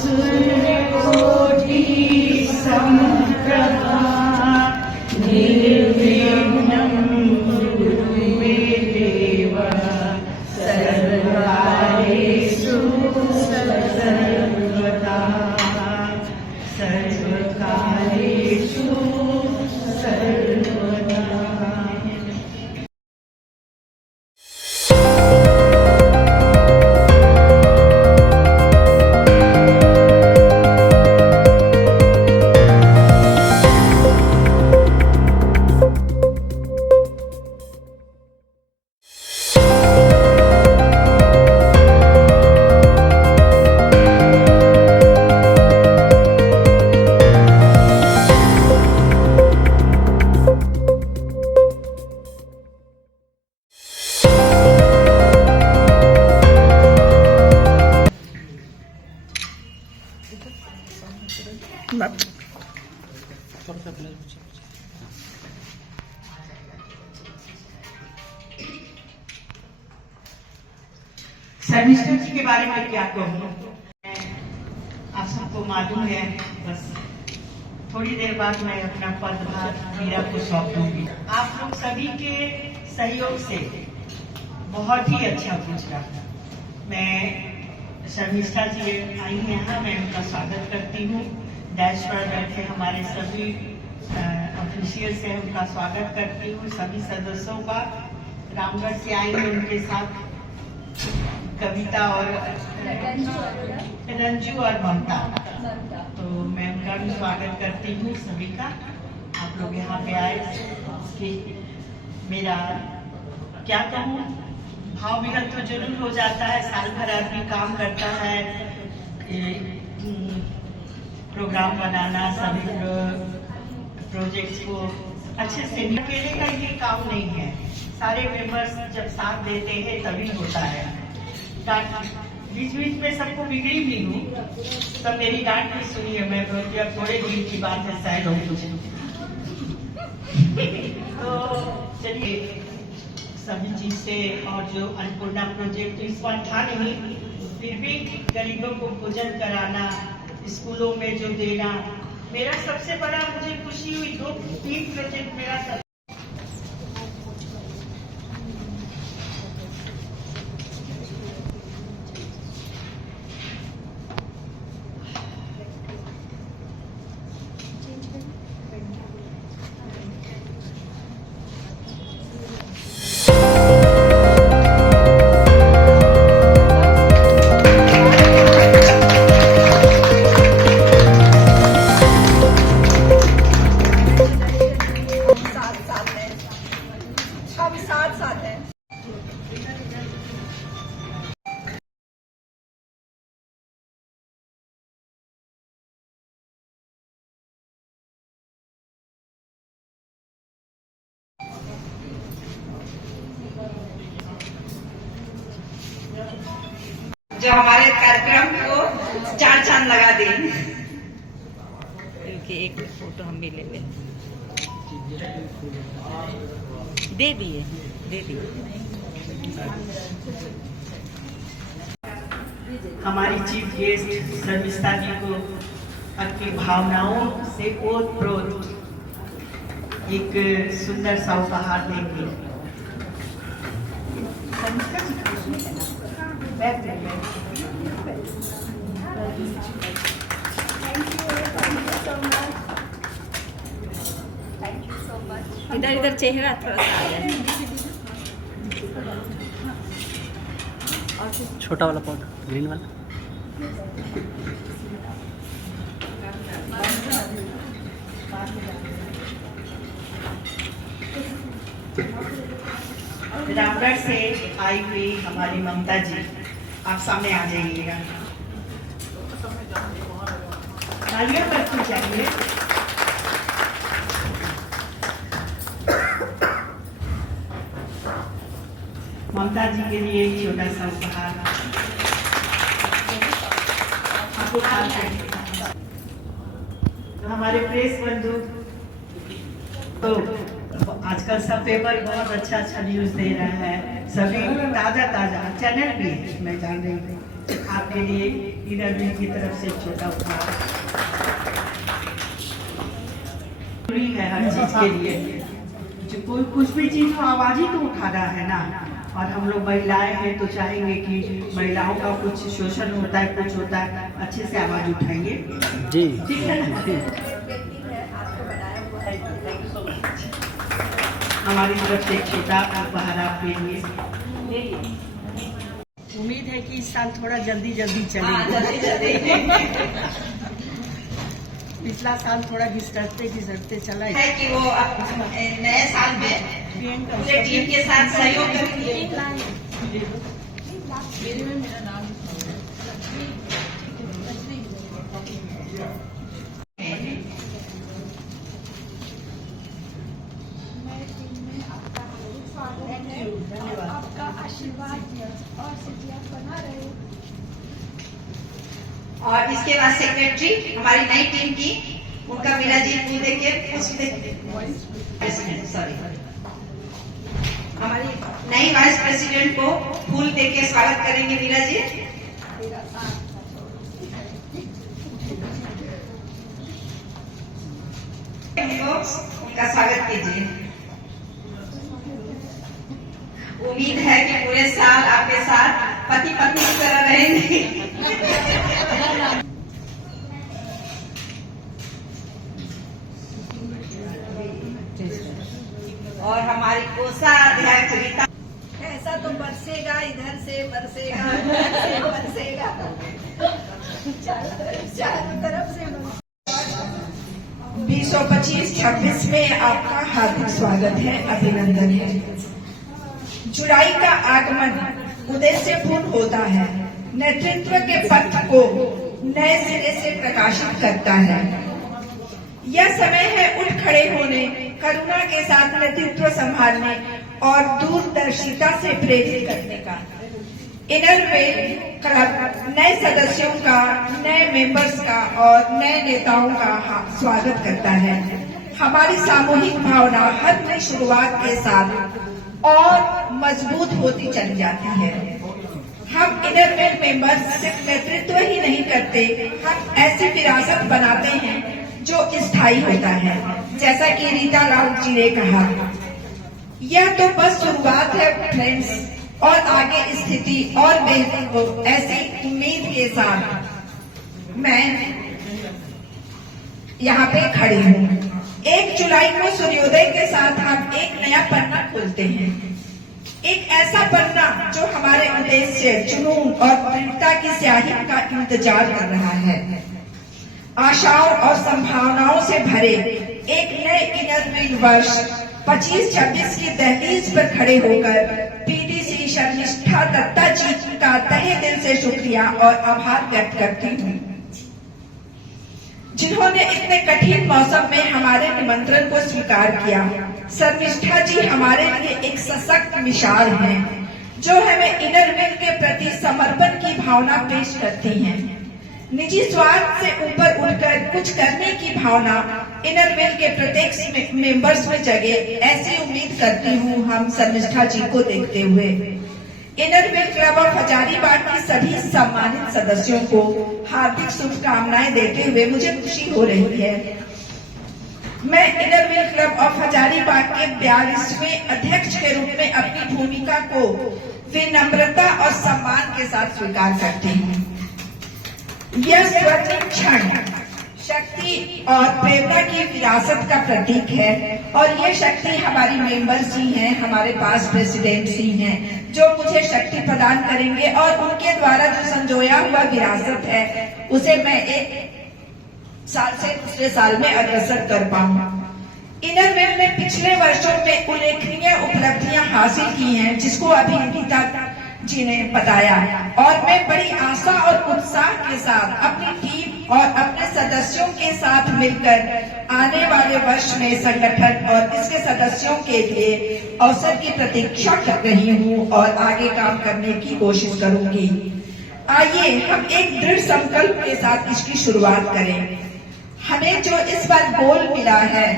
सुरकोटि समप्रभा निर्विघ्नं कुरु मे देव सर्वकार्येषु सर्वदा सर्वकार्येषु सर्वदा। शर्मिष्ठा जी के बारे में क्या कहूँ, आप सबको मालूम है। बस थोड़ी देर बाद मैं अपना पदभार मीरा को सौंप दूंगी। आप लोग सभी के सहयोग से बहुत ही अच्छा गुजरा। मैं शर्मिष्ठा जी आई हैं यहाँ, मैं उनका स्वागत करती हूँ। डैश पर बैठे हमारे सभी ऑफिशियल से उनका स्वागत करती हूँ, सभी सदस्यों का। रामगढ़ से आई हैं, उनके साथ कविता और रंजू और ममता, तो मैं उनका भी स्वागत करती हूँ सभी का। आप लोग यहाँ पे आए, कि मेरा क्या कहूँ, भाव विहल तो जरूर हो जाता है। साल भर आदमी काम करता है, प्रोग्राम बनाना, सभी प्रोजेक्ट्स को अच्छे से। अकेले का ये काम नहीं है, सारे मेंबर्स जब साथ देते हैं तभी होता है। बीच बीच में सबको बिगड़ी भी हूँ, सब मेरी डांट भी सुनी है। मैं बोलती अब थोड़े दिन की बात है, शायद हो कुछ। तो चलिए सभी चीज से, और जो अन्नपूर्णा प्रोजेक्ट इस बार था नहीं, फिर भी गरीबों को भोजन कराना, स्कूलों में जो देना, मेरा सबसे बड़ा मुझे खुशी हुई 2-3 प्रोजेक्ट मेरा जो हमारे कार्यक्रम को 4 चांद लगा दें। एक फोटो हम भी ले लें। दे दिए। हमारी चीफ गेस्ट शर्मिष्ठा जी को अपनी भावनाओं से ओतप्रोत एक सुंदर सा उपहार देंगे। इधर चेहरा थोड़ा सा आ जाए। छोटा वाला पॉट, ग्रीन वाला। रामगढ़ से आई हुई हमारी ममता जी, आप सामने आ जाइएगा। तालियां बजनी चाहिए। ममता जी के लिए एक छोटा सा उपहार आपको तो हमारे प्रेस बंधु, तो आजकल सब पेपर बहुत अच्छा न्यूज दे रहा है, सभी ताज़ा ताज़ा चैनल भी है, मैं जान रही हूँ आपके लिए इनर व्हील की तरफ से छोटा उपहार है हर चीज के लिए। जो कोई कुछ भी चीज हो आवाज ही तो उठाना है ना, और हम लोग महिलाएं हैं तो चाहेंगे कि महिलाओं का कुछ शोषण होता है, कुछ होता है, अच्छे से आवाज उठाइए। जी ठीक है ना? हमारी तरफ से एक छोटा उपहार आपके लिए। उम्मीद है कि इस साल थोड़ा जल्दी जल्दी चलेगा। पिछला साल थोड़ा घिसटते चला है कि वो नए साल में पूरे टीम के साथ सहयोग करेंगे। आपका आशीर्वाद और सिद्धियां बना रहे। और इसके बाद सेक्रेटरी हमारी नई टीम की, उनका मीरा जी फूल देके सॉरी हमारी नई वाइस प्रेसिडेंट को फूल देके स्वागत करेंगे मीरा जी। उनका स्वागत कीजिए। उम्मीद है कि पूरे साल आपके साथ पति पत्नी की तरह रहेंगे। और हमारी कोषा अध्यक्ष रीता, ऐसा तो बरसेगा, इधर से बरसेगा, उधर से बरसेगा, चारों तरफ से 2025-26 में आपका हार्दिक स्वागत है, अभिनंदन है। जुलाई का आगमन उद्देश्यपूर्ण होता है, नेतृत्व के पथ को नए सिरे से प्रकाशित करता है। यह समय है उठ खड़े होने, करुणा के साथ नेतृत्व संभालने और दूरदर्शिता से प्रेरित करने का। इनर व्हील क्लब नए सदस्यों का, नए मेंबर्स का और नए नेताओं का स्वागत करता है। हमारी सामूहिक भावना हर नई शुरुआत के साथ और मजबूत होती चली जाती है। हम इनर व्हील मेंबर्स सिर्फ नेतृत्व ही नहीं करते, हम ऐसी विरासत बनाते हैं जो स्थायी होता है। जैसा कि रीता राउत जी ने कहा, यह तो बस शुरुआत है फ्रेंड्स, और आगे स्थिति और बेहतर हो, ऐसी उम्मीद के साथ मैं यहाँ पे खड़ी हूँ। 1 जुलाई को सूर्योदय के साथ हम एक नया पन्ना खोलते हैं, एक ऐसा पन्ना जो हमारे उद्देश्य, जुनून और दृढ़ता की स्याही का इंतजार कर रहा है। आशाओं और संभावनाओं से भरे एक नए इनर व्हील वर्ष 25-26 की दहलीज पर खड़े होकर पीडीसी शर्मिष्ठा दत्ता जी का तहे दिल से शुक्रिया और आभार व्यक्त करती हूँ, जिन्होंने इतने कठिन मौसम में हमारे निमंत्रण को स्वीकार किया। शर्मिष्ठा जी हमारे लिए एक सशक्त मिसाल हैं, जो हमें इनर व्हील के प्रति समर्पण की भावना पेश करती हैं। निजी स्वार्थ से ऊपर उठकर कुछ करने की भावना इनर व्हील के प्रत्येक मेंबर्स में जगे, ऐसी उम्मीद करती हूँ हम शर्मिष्ठा जी को देखते हुए। Inner wheel club of Hazaribagh के सभी सम्मानित सदस्यों को हार्दिक शुभकामनाएं देते हुए मुझे खुशी हो रही है। मैं inner wheel club of Hazaribagh के 42वें अध्यक्ष के रूप में अपनी भूमिका को विनम्रता और सम्मान के साथ स्वीकार करती हूँ। यह स्वर्णिम क्षण शक्ति और प्रेरणा की विरासत का प्रतीक है, और ये शक्ति हमारी मेंबर्स ही हैं, हमारे पास प्रेसिडेंट्स ही हैं, जो मुझे शक्ति प्रदान करेंगे और उनके द्वारा जो संजोया हुआ विरासत है उसे मैं एक साल से दूसरे साल में अग्रसर कर पाऊं। इनर व्हील ने पिछले वर्षों में उल्लेखनीय उपलब्धियां हासिल की हैं, जिसको अभी रीता जी ने बताया, और मैं बड़ी आशा और उत्साह के साथ अपनी टीम और अपने सदस्यों के साथ मिलकर आने वाले वर्ष में संगठन और इसके सदस्यों के लिए अवसर की प्रतीक्षा कर रही हूँ और आगे काम करने की कोशिश करूंगी। आइए हम एक दृढ़ संकल्प के साथ इसकी शुरुआत करें। हमें जो इस बार गोल मिला है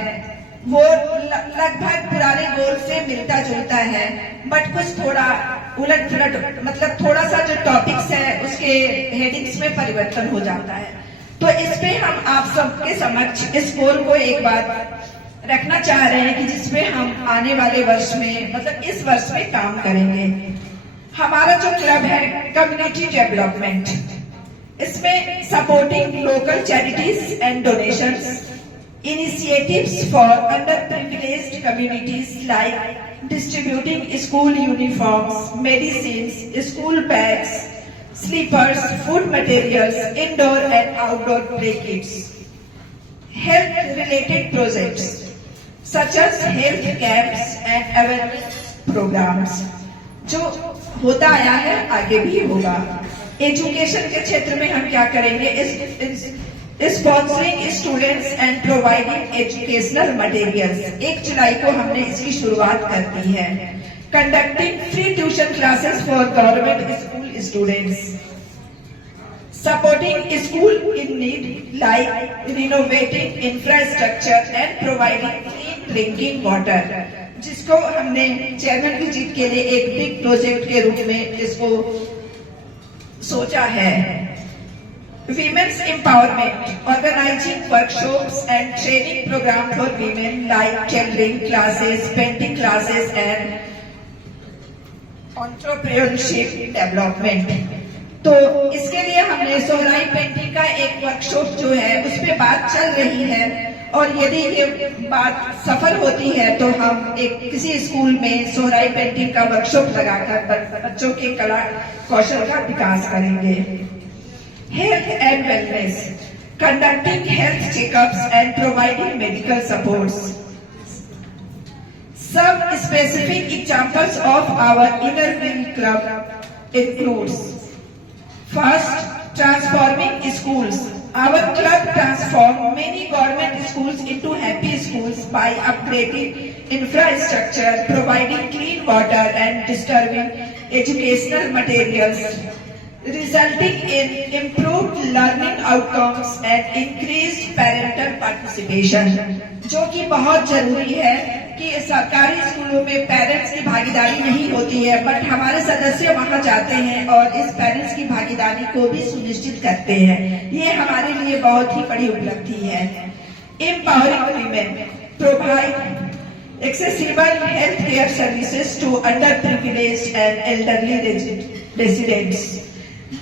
वो लगभग पुराने गोल से मिलता जुलता है, बट कुछ थोड़ा उलट पुलट, मतलब थोड़ा सा जो टॉपिक्स है उसके हेडिंग्स में परिवर्तन हो जाता है। तो इस पे हम आप सबके समक्ष इस गोल को एक बार रखना चाह रहे हैं कि जिसपे हम आने वाले वर्ष में, मतलब इस वर्ष में काम करेंगे। हमारा जो क्लब है कम्युनिटी डेवलपमेंट, इसमें supporting local charities and donations, initiatives for underprivileged communities like distributing school uniforms, medicines, school bags, sleepers, food materials, indoor and outdoor play kits. Health-related projects such as health camps and awareness programs, जो होता आया है आगे भी होगा। Education के क्षेत्र में हम क्या करेंगे? Sponsoring students and providing educational materials, 1 जुलाई को हमने इसकी शुरुआत कर दी है। Conducting free tuition classes for government school students, supporting school in need like renovating infrastructure and providing clean drinking water, जिसको हमने चेयरमैन विजिट के लिए एक बिग प्रोजेक्ट के रूप में इसको सोचा है। Women's empowerment, organizing workshops and training program for women like tailoring classes, painting classes and entrepreneurship development। तो इसके लिए हमने सोहराई पेंटिंग का एक वर्कशॉप जो है उस पे बात चल रही है, और यदि ये बात सफल होती है तो हम एक किसी स्कूल में सोहराई पेंटिंग का वर्कशॉप लगाकर बच्चों के कला कौशल का विकास करेंगे। Health and wellness, conducting health checkups and providing medical supports. Some specific examples of our inner wheel club includes: first, transforming schools. Our club transformed many government schools into happy schools by upgrading infrastructure, providing clean water and distributing educational materials, resulting in improved learning outcomes and increased parental participation, जो कि बहुत जरूरी है कि सरकारी स्कूलों में parents की भागीदारी नहीं होती है, बट हमारे सदस्य वहां जाते हैं और इस पेरेंट्स की भागीदारी को भी सुनिश्चित करते हैं। ये हमारे लिए बहुत ही बड़ी उपलब्धि है। Empowering women, provide accessible health care services to underprivileged and elderly residents.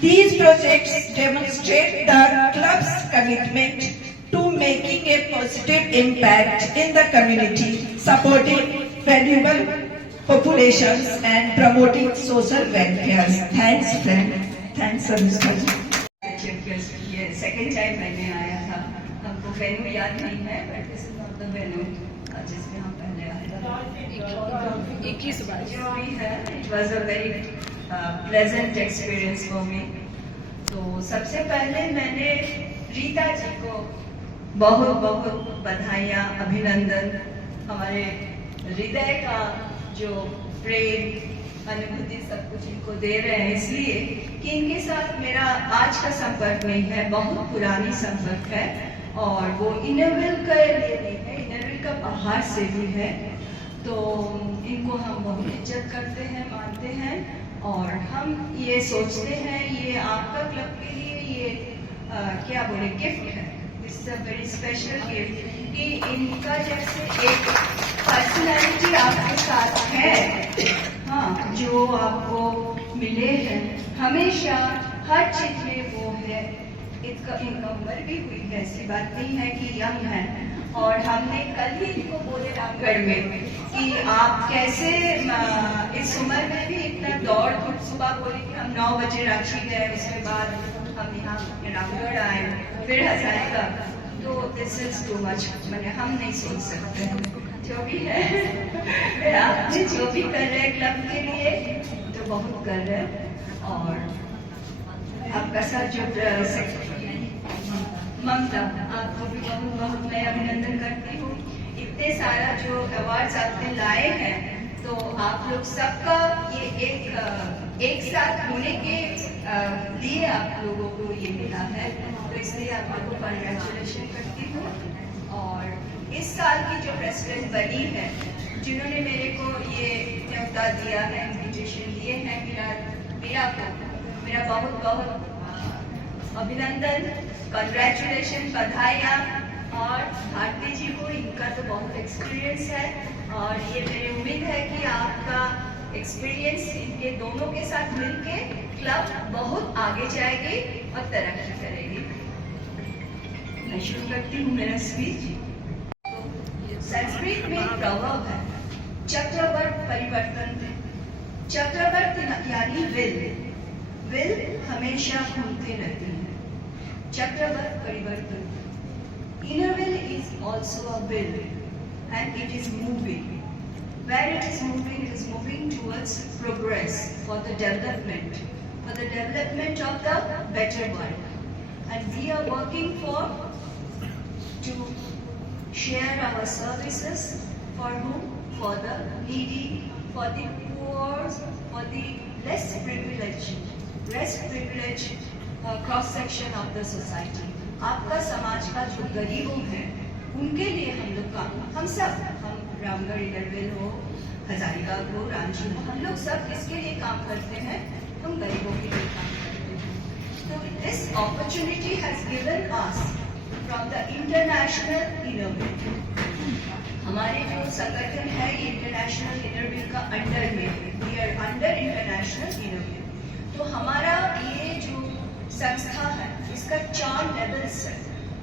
These projects demonstrate the club's commitment to making a positive impact in the community, supporting vulnerable populations and promoting social welfare. Thanks, friend. Thanks, Mr. ये second time मैंने आया था, हमको venue याद नहीं है, but this is not the venue जिसमें हम पहले आए थे। 21 बार जो भी है, it was a very pleasant experience for me. तो सबसे पहले मैंने रीता जी को बहुत बहुत बधाइयाँ, अभिनंदन, हमारे हृदय का जो प्रेम अनुभूति सब कुछ इनको दे रहे हैं, इसलिए कि इनके साथ मेरा आज का संपर्क नहीं है, बहुत पुरानी संपर्क है, और वो इनरविल के लिए भी है, इनरविल का बाहर से भी है। तो इनको हम बहुत इज्जत करते हैं, मानते हैं, और हम ये सोचते हैं ये आपका क्लब के लिए ये क्या बोले गिफ्ट है, this is a very special gift कि इनका जैसे एक पर्सनैलिटी आपके साथ है, हाँ, जो आपको मिले हैं हमेशा हर चीज में वो है। इनका उम्र भी हुई है, ऐसी बात नहीं है कि यंग है, और हमने कल ही इनको बोले रामगढ़ में कि आप कैसे इस उम्र में भी इतना दौड़ धूप, सुबह बोले कि हम 9 बजे रांची गए, उसके बाद हम यहाँ रामगढ़ आए, फिर हजारीबाग, तो दिस इज टू मच, मैंने हम नहीं सोच सकते जो भी है। आप जो भी कर रहे हैं क्लब के लिए तो बहुत कर रहे हैं, और आपका साथ जो ममता, आपको भी बहुत बहुत मैं अभिनंदन करती हूँ। इतने सारा जो अवार्ड्स आपने लाए हैं, तो आप लोग सबका ये एक साथ होने के लिए आप लोगों को ये मिला है, तो इसलिए आप लोगों को कॉन्ग्रेचुलेशन करती हूँ। और इस साल की जो प्रेसिडेंट बनी है, जिन्होंने मेरे को ये न्योता दिया है, इन्विटेशन दिए हैं, मीरा को मेरा बहुत बहुत अभिनंदन, कंग्रेचुलेशन, बधाइयाँ। और भारती जी को, इनका तो बहुत एक्सपीरियंस है और ये मेरी उम्मीद है कि आपका एक्सपीरियंस इनके दोनों के साथ मिलके क्लब बहुत आगे जाएगी और तरक्की करेगी। मैं शुरू करती हूँ मेरा स्पीच। तो संस्कृत में एक प्रवर्ब है, चक्रवर्त परिवर्तन थे। चक्रवर्त यानी विल हमेशा घूमते रहती है। चक्रवर्त परिवर्तन। Inner will is also a will, and it is moving. Where it is moving towards progress for the development of the better world. And we are working to share our services for whom? For the needy, for the poor, for the less privileged cross section of the society. आपका समाज का जो गरीब है उनके लिए हम लोग हम सब, हम रामगढ़ इनरविल हो, हजारीबाग हो, रांची हो, हम लोग सब इसके लिए काम करते हैं, हम गरीबों के लिए काम करते हैं। तो this opportunity has given us from the international Inner Wheel. हमारे जो संगठन है ये इंटरनेशनल इनरविल का अंडर में है, we are under international Inner Wheel. तो हमारा ये जो संस्था है इसका 4 लेवल्स है।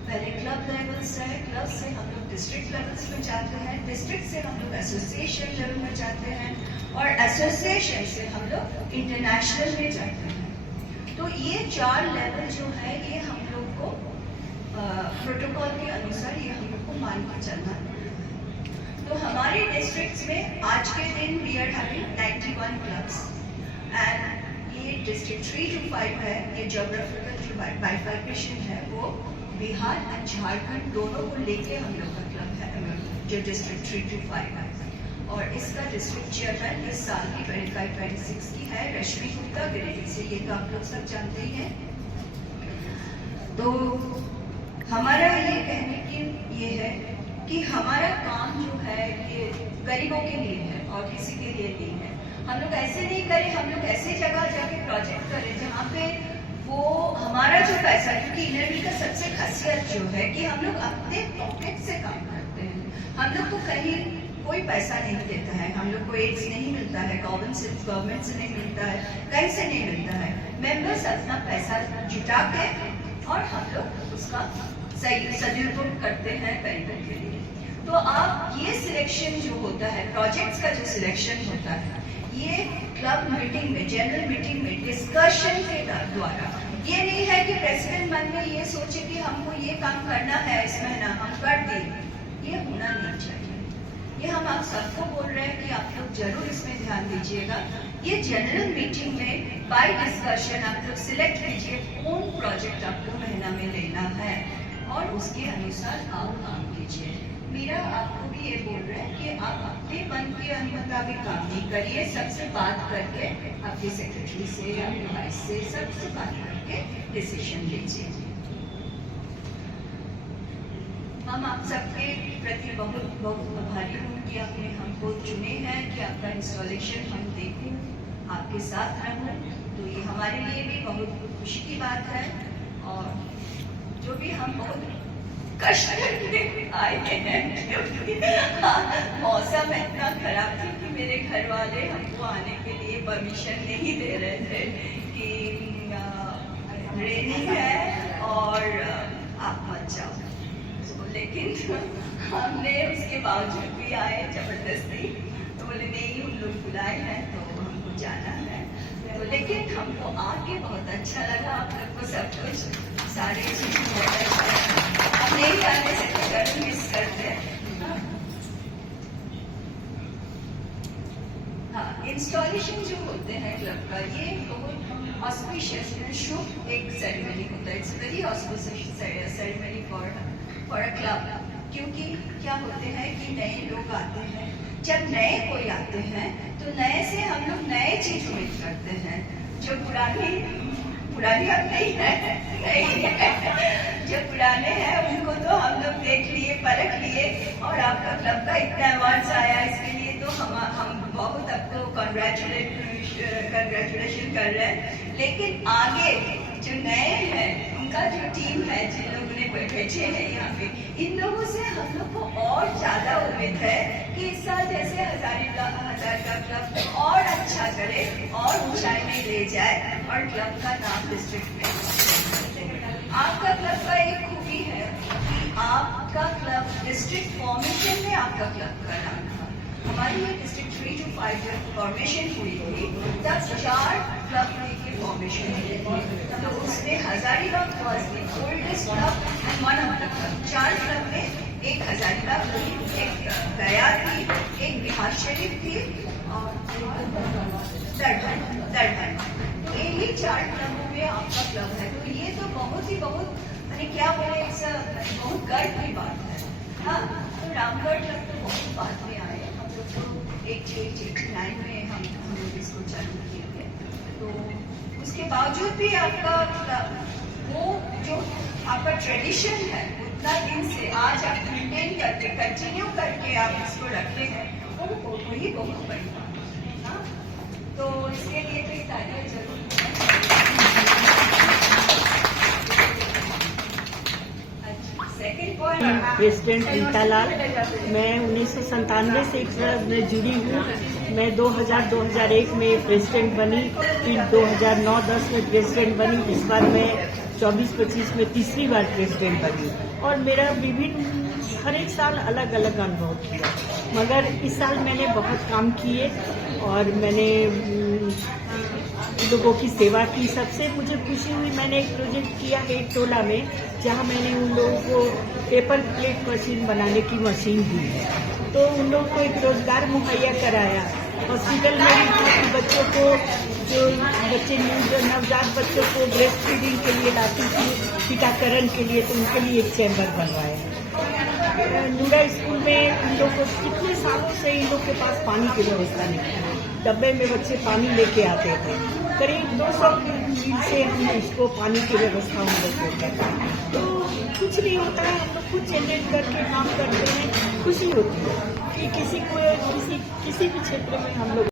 पहले क्लब लेवल्स है, क्लब से हम लोग डिस्ट्रिक्ट लेवल्स में जाते हैं, डिस्ट्रिक्ट से हम लोग एसोसिएशन लेवल में जाते हैं और एसोसिएशन से हम लोग इंटरनेशनल में जाते हैं। तो ये 4 लेवल जो है ये हम लोग को प्रोटोकॉल के अनुसार ये हम लोग को मान के चलना है। तो हमारे डिस्ट्रिक्ट्स में आज के दिन we are having 91 clubs and ये डिस्ट्रिक्ट 3 to 5 है। ये ज्योग्राफिकल जो बाइफर्केशन है वो बिहार और झारखंड दोनों को लेके हम लोग का क्लब है जो डिस्ट्रिक्ट 3 to 5 है। और इसका डिस्ट्रिक्ट चेयरमैन इस साल की 25-26 की है रश्मि गुप्ता गिरिडीह से, ये तो आप लोग सब जानते ही हैं। तो हमारा ये कहने की ये है कि हमारा काम जो है ये गरीबों के लिए है और किसी के लिए नहीं है। हम लोग ऐसे नहीं करें, हम लोग ऐसे जगह जाके प्रोजेक्ट करें जहाँ पे वो हमारा जो पैसा, क्योंकि इनरविल का सबसे खासियत जो है कि हम लोग अपने पॉकेट से काम करते हैं। हम लोग को कहीं कोई पैसा नहीं देता है, हम लोग को एड्स नहीं मिलता है, गवर्नमेंट से नहीं मिलता है, कहीं से नहीं मिलता है। मेंबर्स अपना पैसा जुटा के और हम लोग उसका सही सदुपयोग करते हैं गरीबों के लिए। तो आप ये सिलेक्शन जो होता है, प्रोजेक्ट्स का जो सिलेक्शन होता है, ये क्लब मीटिंग में, जनरल मीटिंग में डिस्कशन के द्वारा, ये नहीं है कि प्रेसिडेंट मन में ये सोचे कि हमको ये काम करना है इस महीना, हम कर दें, ये होना नहीं चाहिए। ये हम आप सबको बोल रहे हैं कि आप लोग जरूर इसमें ध्यान दीजिएगा। ये जनरल मीटिंग में बाय डिस्कशन आप लोग सिलेक्ट कीजिए कौन प्रोजेक्ट आपको महीना में लेना है और उसके अनुसार आप काम कीजिए। मेरा आपको भी ये बोल रहा है कि आप अपने मन के मुताबिक काम नहीं करिए, सबसे बात करके, आपके सेक्रेटरी से, आपके वाइस से, सबसे बात करके डिसीजन लीजिए। हम आप सबके प्रति बहुत बहुत आभारी हूँ कि आपने हमको चुने हैं, कि आपका इंस्टॉलेशन हम देखें, आपके साथ रहूं, तो ये हमारे लिए भी बहुत खुशी की बात है। और जो भी हम बहुत कष्ट करके आए हैं, क्योंकि मौसम इतना खराब थी कि मेरे घर वाले हमको आने के लिए परमिशन नहीं दे रहे थे कि रेनिंग है और आप मत जाओ। तो लेकिन हमने उसके बावजूद भी आए जबरदस्ती, तो बोले नहीं हम लोग बुलाए हैं तो हमको जाना है। तो लेकिन हमको आके बहुत अच्छा लगा, आप लोग को सब कुछ सारे चीज बहुत अच्छा नहीं आने से तो जरूर मिस करते हैं। हाँ, इंस्टॉलेशन जो होते हैं क्लब का, ये बहुत ऑस्पिशियस शुभ एक सेरेमनी होता है। It's very auspicious ceremony for a club, क्योंकि क्या होते हैं कि नए लोग आते हैं, जब नए कोई आते हैं तो नए से हम लोग नए चीज उम्मीद करते हैं, जो पुरानी अब नहीं है जो पुराने हैं उनको तो हम लोग देख लिए, परख लिए, और आपका क्लब का इतना अवार्ड्स आया, इसके लिए तो हम बहुत आपको कंग्रेचुलेशन कर रहे हैं। लेकिन आगे जो नए हैं, उनका जो टीम है, जिन लोगों ने बैठे हैं यहाँ पे, इन लोगों से हम लोग को और ज्यादा उम्मीद है कि इस साल जैसे हजार का क्लब और अच्छा करे और ऊंचाई में ले जाए और क्लब का नाम डिस्ट्रिक्ट में। आपका क्लब का एक खूबी है कि आपका क्लब डिस्ट्रिक्ट फॉर्मेशन में आपका क्लब का नाम था। हमारी ये डिस्ट्रिक्ट 3 to 5 जब फॉर्मेशन हुई थी तब 4 क्लब के फॉर्मेशन हुए थे, तो उसमें Hazaribagh was the oldest club and one of the club. 4 club में एक हजारीबाग थी, एक गया थी, एक बिहार शरीफ थी और दरभंगा। तो यही 4 क्लबों में आपका क्लब है, तो ये तो बहुत मैंने क्या बोले, बहुत गर्व की बात है। हाँ, तो रामगढ़ क्लब तो बहुत बाद में आए, हम लोग तो 89 में हम लोग इसको चालू किए थे। तो उसके बावजूद भी आपका वो जो आपका ट्रेडिशन है उतना दिन से आज आप मेंटेन करके कंटिन्यू करके आप इसको रखते हैं, वो ही बहुत बड़ी बात है। हाँ, तो इसके लिए तो तारीफ जरूर प्रेसिडेंट रीतालाल, मैं 1997 से एक क्लब में जुड़ी हूँ। मैं 2000-2001 में प्रेसिडेंट बनी, फिर 2009-10 में प्रेसिडेंट बनी, इस बार मैं 24-25 में तीसरी बार प्रेसिडेंट बनी। और मेरा विभिन्न हर एक साल अलग अलग अनुभव किया, मगर इस साल मैंने बहुत काम किए और मैंने लोगों की सेवा की। सबसे मुझे खुशी हुई, मैंने एक प्रोजेक्ट किया है टोला में, जहां मैंने उन लोगों को पेपर प्लेट मशीन बनाने की मशीन दी है, तो उन लोगों को एक रोजगार मुहैया कराया। हॉस्पिटल में भी बच्चों को, जो नवजात बच्चों को ब्रेस्ट फीडिंग के लिए लाती थी, टीकाकरण के लिए, तो उनके लिए एक चैम्बर बनवाया। नूरा स्कूल में इन लोग को कितने सालों से इन लोग के पास पानी की व्यवस्था नहीं है, डब्बे में बच्चे पानी लेके आते थे। करीब 200 मील से हम इसको पानी की व्यवस्था हम लोग को करते हैं। तो कुछ नहीं होता है, हम लोग खुद जनरेट करके काम करते हैं, खुशी होती है कि किसी भी क्षेत्र में हम लोग